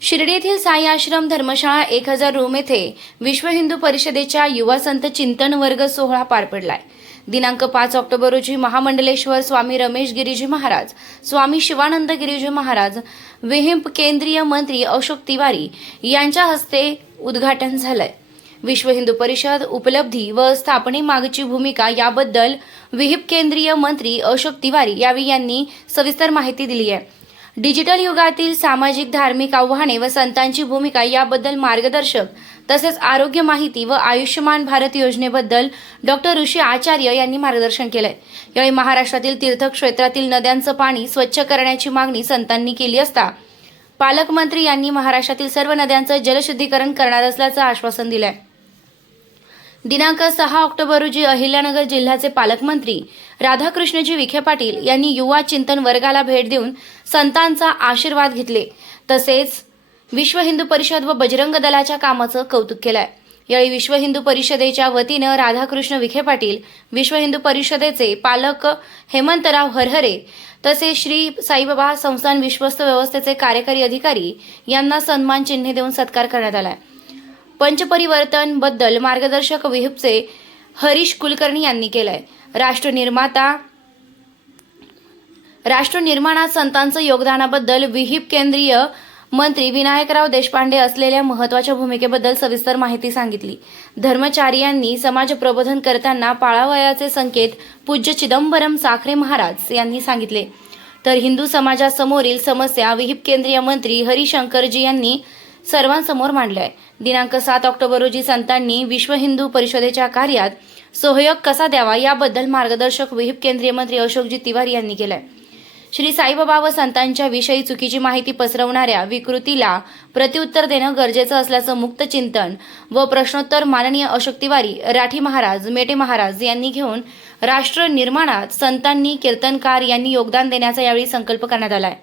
शिर्डी येथील साई आश्रम धर्मशाळा एक हजार रूम येथे विश्व हिंदू परिषदेच्या युवा संत चिंतन वर्ग सोहळा पार पडलाय. दिनांक पाच ऑक्टोबर रोजी महामंडलेश्वर स्वामी रमेश गिरीजी महाराज स्वामी शिवानंद गिरीजी महाराज विहिंप केंद्रीय मंत्री अशोक तिवारी यांच्या हस्ते उद्घाटन झालंय. विश्व हिंदू परिषद उपलब्धी व स्थापनेमागची भूमिका याबद्दल विहिप केंद्रीय मंत्री अशोक तिवारी यावेळी यांनी सविस्तर माहिती दिली आहे. डिजिटल युगातील सामाजिक धार्मिक आव्हाने व संतांची भूमिका याबद्दल मार्गदर्शक तसेच आरोग्य माहिती व आयुष्यमान भारत योजनेबद्दल डॉक्टर ऋषी आचार्य यांनी मार्गदर्शन केलंय. यावेळी महाराष्ट्रातील तीर्थक्षेत्रातील नद्यांचं पाणी स्वच्छ करण्याची मागणी संतांनी केली असता पालकमंत्री यांनी महाराष्ट्रातील सर्व नद्यांचं जलशुद्धीकरण करणार असल्याचं आश्वासन दिलं आहे दिनांक सहा ऑक्टोबर रोजी अहिल्यानगर जिल्ह्याचे पालकमंत्री राधाकृष्णजी विखे पाटील यांनी युवा चिंतन वर्गाला भेट देऊन संतांचा आशीर्वाद घेतले. तसेच विश्व हिंदू परिषद व बजरंग दलाच्या कामाचं कौतुक केलंय. यावेळी विश्व हिंदू परिषदेच्या वतीनं राधाकृष्ण विखे पाटील विश्व हिंदू परिषदेचे पालक हेमंतराव हरहरे तसेच श्री साईबाबा संस्थान विश्वस्त व्यवस्थेचे कार्यकारी अधिकारी यांना सन्मान चिन्हे देऊन सत्कार करण्यात आलाय. आहे बद्दल मार्गदर्शक विहिपचे हरीश कुलकर्णी यांनी केलंय. राष्ट्र निर्माता राष्ट्र निर्माणात संतांचं योगदानाबद्दल विहिप केंद्रीय मंत्री विनायकराव देशपांडे असलेल्या महत्त्वाच्या भूमिकेबद्दल सविस्तर माहिती सांगितली. धर्मचारी यांनी समाज प्रबोधन करताना पाळावयाचे संकेत पूज्य चिदंबरम साखरे महाराज यांनी सांगितले. तर हिंदू समाजासमोरील समस्या विहिप केंद्रीय मंत्री हरिशंकरजी यांनी सर्वांसमोर मांडले आहे दिनांक सात ऑक्टोबर रोजी संतांनी विश्व हिंदू परिषदेच्या कार्यात सहयोग कसा द्यावा याबद्दल मार्गदर्शक विहिप केंद्रीय मंत्री अशोकजी तिवारी यांनी केलंय. श्री साईबाबा व संतांच्या विषयी चुकीची माहिती पसरवणाऱ्या विकृतीला प्रत्युत्तर देणं गरजेचं असल्याचं मुक्त चिंतन व प्रश्नोत्तर माननीय अशोक तिवारी राठी महाराज मेटे महाराज यांनी घेऊन राष्ट्र निर्माणात संतांनी कीर्तनकार यांनी योगदान देण्याचा यावेळी संकल्प करण्यात आलाय.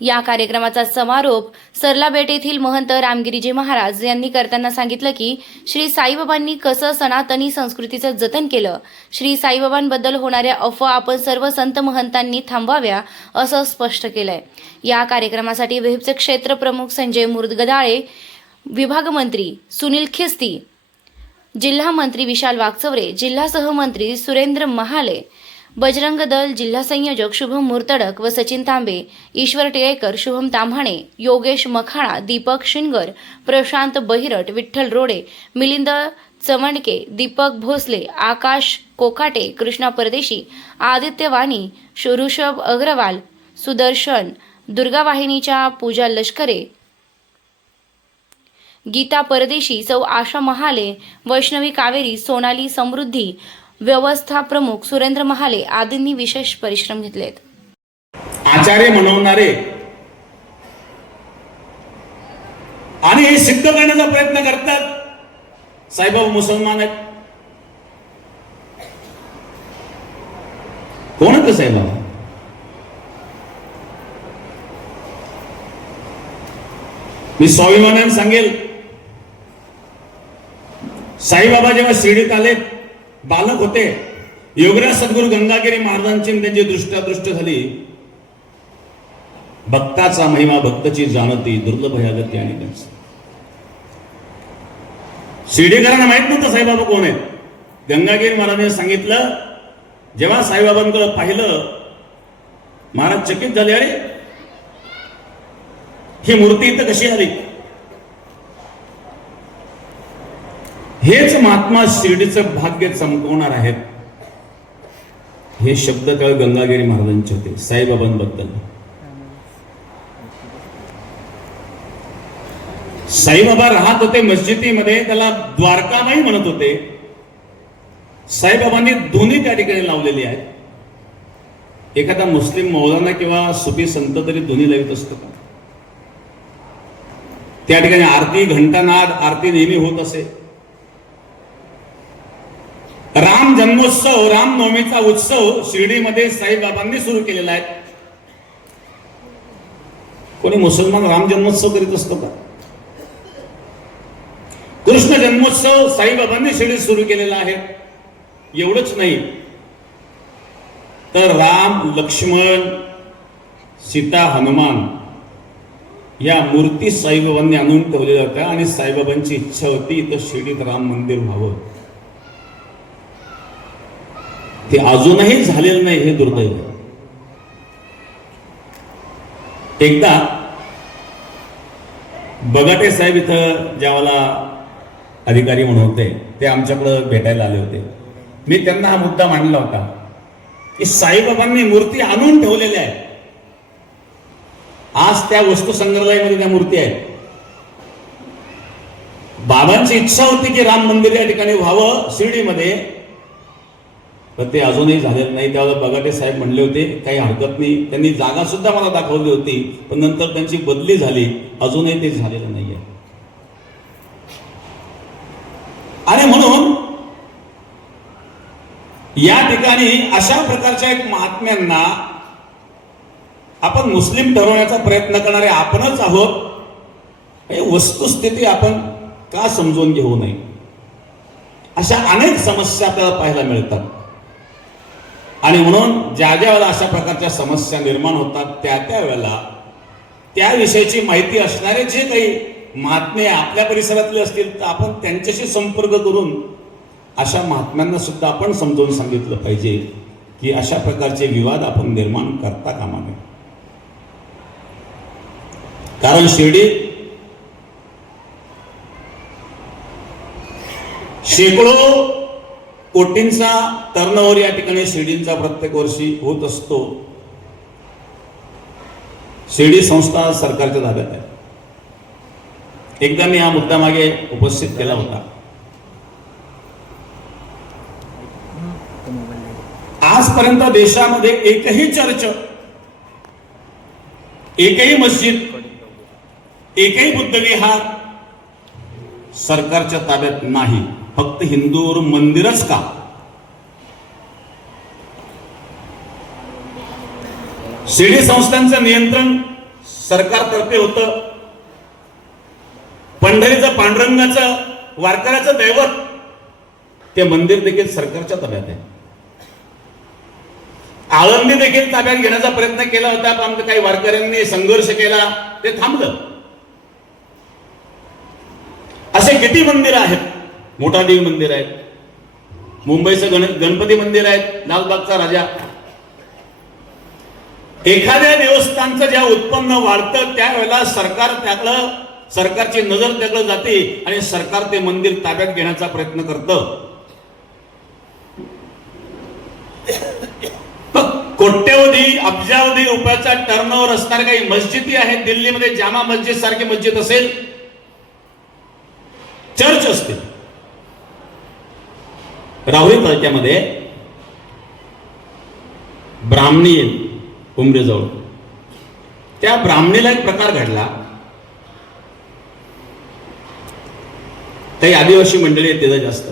या कार्यक्रमाचा समारोप सरलाबेट येथील महंत रामगिरीजी महाराज यांनी करताना सांगितलं की श्री साईबाबांनी कसं सनातनी संस्कृतीचं जतन केलं श्री साईबाबांबद्दल होणाऱ्या अफवा आपण सर्व संत महंतांनी थांबवाव्या असं स्पष्ट केलंय. या कार्यक्रमासाठी वेबचे क्षेत्र प्रमुख संजय मुर्दगदाळे विभागमंत्री सुनील खिस्ती जिल्हा मंत्री विशाल वागचवरे जिल्हा सहमंत्री सुरेंद्र महाले बजरंग दल जिल्हा संयोजक शुभम मुर्तडक व सचिन तांबे ईश्वर टिळेकर शुभम तांभाणे योगेश मखाणा दीपक शिनगर प्रशांत बहिरट विठ्ठल रोडे मिलिंद चवंडके दीपक भोसले आकाश कोकाटे कृष्णा परदेशी आदित्य वाणी ऋषभ अग्रवाल सुदर्शन दुर्गा वाहिनीच्या पूजा लष्करे गीता परदेशी सौ आशा महाले वैष्णवी कावेरी सोनाली समृद्धी व्यवस्था प्रमुख सुरेंद्र महाले आदींनी विशेष परिश्रम घेतलेत. आचार्य म्हणवणारे आणि हे सिद्ध करण्याचा प्रयत्न करतात. साईबाबा मुसलमान आहेत. कोण आहेत साईबाबा? मी स्वाभिमानाने सांगेल साईबाबा जेव्हा शिर्डीत आले बालक होते. योगराज सद्गुरू गंगागिरी महाराजांची म्हणजे त्यांची दृष्टादृष्ट झाली भक्ताचा महिमा भक्तची जाणती दुर्लभ यागती आणि त्यांचं शिर्डीकरांना माहीत नव्हतं साईबाबा कोण आहेत. गंगागिरी महाराजांनी सांगितलं जेव्हा साईबाबांकडे पाहिलं महाराज चकित झाले अरे ही मूर्ती इथं कशी आली? हेच महात्मा शिर्डीचं भाग्य चमकवणार आहेत. हे शब्द काळ गंगागिरी महाराजांचे होते साईबाबांबद्दल. साईबाबा राहत होते मस्जिदीमध्ये त्याला द्वारकामाई म्हणत होते. साईबाबांनी दोन्ही त्या ठिकाणी लावलेली आहेत. एखादा मुस्लिम मौलाना किंवा सुफी संत तरी दोन्ही लावित असतो. का त्या ठिकाणी आरती घंटानाद आरती नेहमी होत असे राम जन्मोत्सव रामनवमीचा उत्सव शिर्डीमध्ये साईबाबांनी सुरू केलेला आहे. कोणी मुसलमान राम जन्मोत्सव करीत असतो का? कृष्ण जन्मोत्सव साईबाबांनी शिर्डीत सुरू केलेला आहे. एवढंच नाही. तर राम लक्ष्मण सीता हनुमान या मूर्ती साईबाबांनी आणून ठेवलेल्या होत्या आणि साईबाबांची इच्छा होती इथं शिर्डीत राम मंदिर व्हावं. ते अजूनही झालेलं नाही हे दुर्दैव एकदा बगाटे साहेब इथं ज्यावेळेला अधिकारी म्हणून होते ते आमच्याकडं भेटायला आले होते. मी त्यांना हा मुद्दा मांडला होता की साईबाबांनी मूर्ती आणून ठेवलेल्या आहेत. आज त्या वस्तू संग्रहालयामध्ये त्या मूर्ती आहेत. बाबांची इच्छा होती की राम मंदिर या ठिकाणी व्हावं शिर्डीमध्ये तर ते अजूनही झालेलं नाही. त्यावेळेला बगाटे साहेब म्हणले होते काही हरकत नाही. त्यांनी जागा सुद्धा मला दाखवली होती पण नंतर त्यांची बदली झाली. अजूनही ते झालेलं आहे. आणि म्हणून या ठिकाणी अशा प्रकारच्या एक महात्म्यांना आपण मुस्लिम ठरवण्याचा प्रयत्न करणारे आपणच आहोत. हे वस्तुस्थिती आपण का समजून घेऊ नये? अशा अनेक समस्या आपल्याला पाहायला मिळतात. आणि म्हणून ज्या ज्या वेळेला अशा प्रकारच्या समस्या निर्माण होतात त्या त्या वेळेला त्याविषयीची माहिती असणारे जे काही महात्मे आपल्या परिसरातले असतील तर आपण त्यांच्याशी संपर्क करून अशा महात्म्यांना सुद्धा आपण समजावून सांगितलं पाहिजे की अशा प्रकारचे विवाद आपण निर्माण करता कामा नये. कारण शिर्डी शेकडो कोटींचा टर्नओव्हर या ठिकाणी शिर्डींचा प्रत्येक वर्षी होत असतो. शिर्डी संस्था सरकारच्या ताब्यात आहे. एकदा मी हा मुद्दा मागे उपस्थित केला होता. आजपर्यंत देशामध्ये एकही चर्च एकही मस्जिद एकही बुद्ध विहार सरकारच्या ताब्यात नाही. फक्त हिंदूवर मंदिरच का? शिर्डी संस्थांचं नियंत्रण सरकारतर्फे होतं. पंढरीचं पांडुरंगाचं वारकऱ्याचं दैवत ते मंदिर देखील सरकारच्या ताब्यात आहे. आळंदी देखील ताब्यात घेण्याचा प्रयत्न केला होता पण काही वारकऱ्यांनी संघर्ष केला ते थांबलं. असे किती मंदिर आहेत? मोठा देवी मंदिर आहे. मुंबईचं गण गणपती मंदिर आहे लालबागचा राजा. एखाद्या देवस्थानचं ज्या उत्पन्न वाढतं त्यावेळेला सरकार त्याकडं सरकारची नजर त्याकडे जाते आणि सरकार ते मंदिर ताब्यात घेण्याचा प्रयत्न करतं. कोट्यवधी अब्जावधी रुपयाचा टर्नओव्हर असणाऱ्या काही मस्जिदी आहेत दिल्लीमध्ये जामा मस्जिद सारखी मस्जिद असेल. चर्च असतील. राहुरी तालुक्यामध्ये ब्राह्मणी उमरेजवळ. त्या ब्राह्मणीला एक प्रकार घडला. काही आदिवासी मंडळी आहेत तिथं जास्त.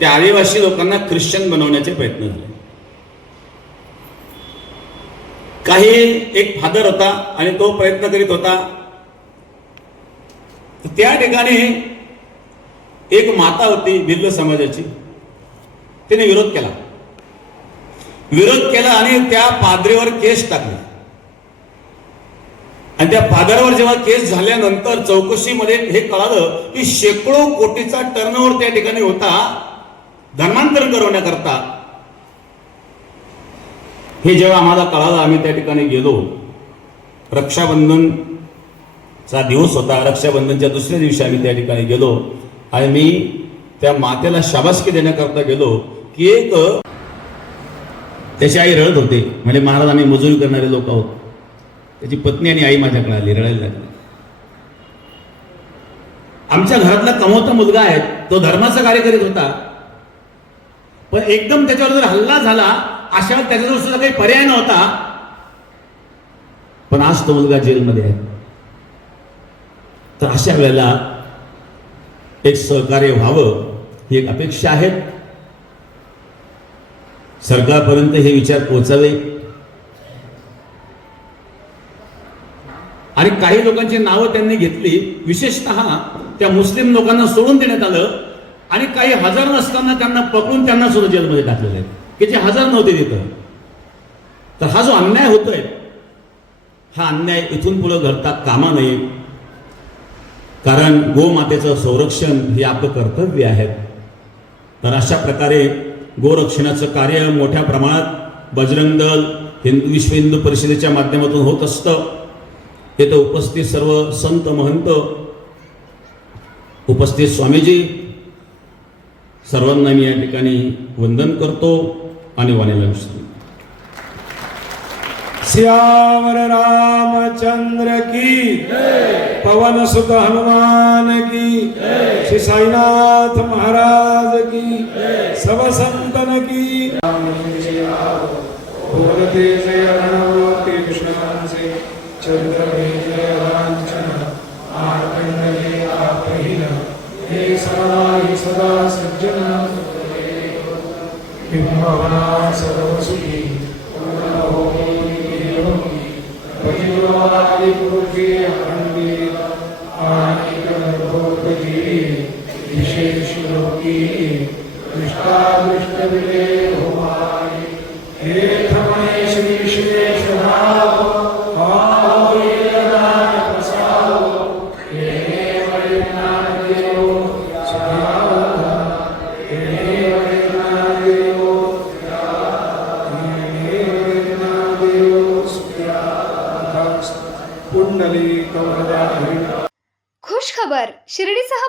त्या आदिवासी लोकांना ख्रिश्चन बनवण्याचे प्रयत्न झाले. काही एक फादर होता आणि तो प्रयत्न करीत होता. त्या ठिकाणी एक माता होती भिल्ल समाजाची. तिने विरोध केला. विरोध केला आणि त्या पादरीवर केस टाकले. आणि त्या पादरावर जेव्हा केस झाल्यानंतर चौकशीमध्ये हे कळालं की शेकडो कोटीचा टर्नओव्हर त्या ठिकाणी होता. धर्मांतरण करवण्याकरता हे जेव्हा आम्हाला कळालं आम्ही त्या ठिकाणी गेलो. रक्षाबंधनचा दिवस होता. रक्षाबंधनच्या दुसऱ्या दिवशी आम्ही त्या ठिकाणी गेलो. आणि मी त्या मातेला शाबासकी देण्याकरता गेलो की एक त्याची आई रडत होते. म्हणजे महाराज आम्ही मजुरी करणारे लोक आहोत. त्याची पत्नी आणि आई माझ्याकडे आली रडायला लागली. आमच्या घरातला कमवता मुलगा आहे तो धर्माचं कार्य करीत होता. पण एकदम त्याच्यावर जर हल्ला झाला अशा वेळेला त्याच्याजवळ सुद्धा काही पर्याय नव्हता. पण आज तो मुलगा जेलमध्ये आहे. तर अशा वेळेला एक सहकार्य व्हावं ही एक अपेक्षा आहे. सरकारपर्यंत हे विचार पोचावे आणि काही लोकांची नावं त्यांनी घेतली. विशेषतः त्या मुस्लिम लोकांना सोडून देण्यात आलं. आणि काही हजार नसताना त्यांना पकडून त्यांना सुद्धा जेलमध्ये टाकलेले आहेत की जे हजार नव्हते तिथं. तर हा जो अन्याय होतोय हा अन्याय इथून पुढे घडता कामा नये. कारण गोमातेचं संरक्षण हे आपलं कर्तव्य आहे तर अशा प्रकारे गोरक्षणाचं कार्य मोठ्या प्रमाणात बजरंग दल हिंदू विश्व हिंदू परिषदेच्या माध्यमातून होत असतं. तिथं उपस्थित सर्व संत महंत उपस्थित स्वामीजी सर्वांना मी या ठिकाणी वंदन करतो आणि वाणीला विसरतो. श्यावर रामचंद्र की पवन सुत हनुमान की श्री साईनाथ महाराज की सब संतन की। जय चंद्र जय हे सदा हि सदा सज्जन। बिंबवना सर्वसुखी। हे थमणे